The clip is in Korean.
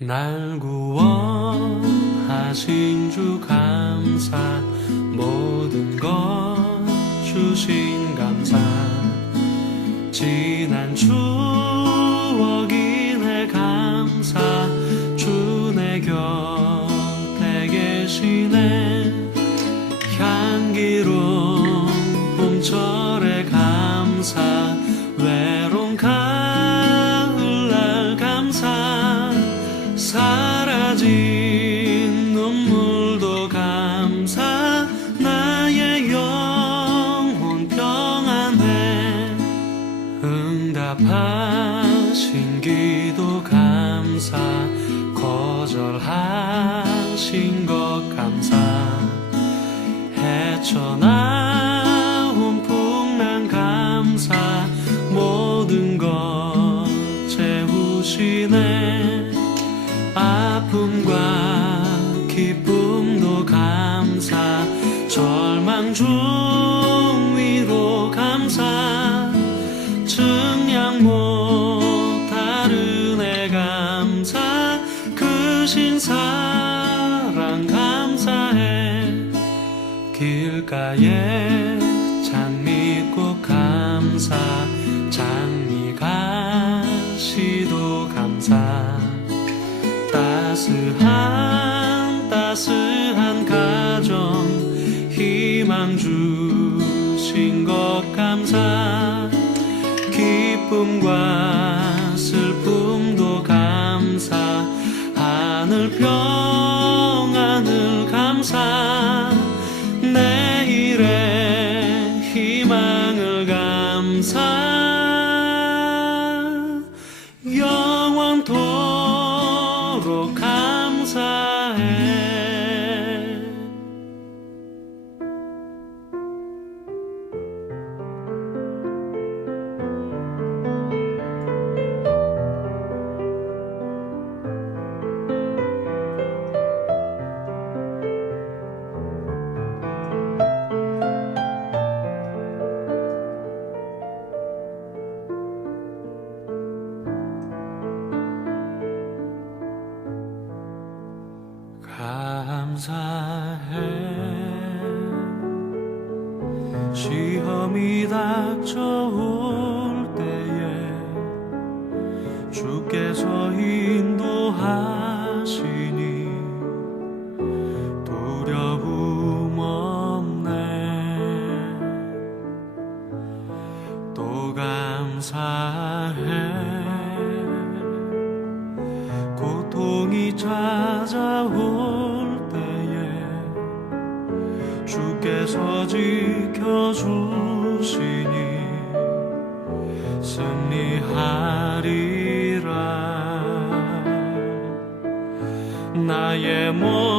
날 구원하신 주 감사 모든 것 주신 감사. 지난 추억이네 감사 주 내 곁에 계시네. 향기로운 봄철의 감사 응답하신 기도 감사 거절하신 것 감사. 헤쳐나온 풍랑 감사 모든 것 채우시네. 아픔과 길가에 장미꽃 감사. 장미가 시도 감사. 따스한 따스한 가정 희망 주신 것 감사. 기쁨과 주께서 지켜주시니 승리하리라. 나의 모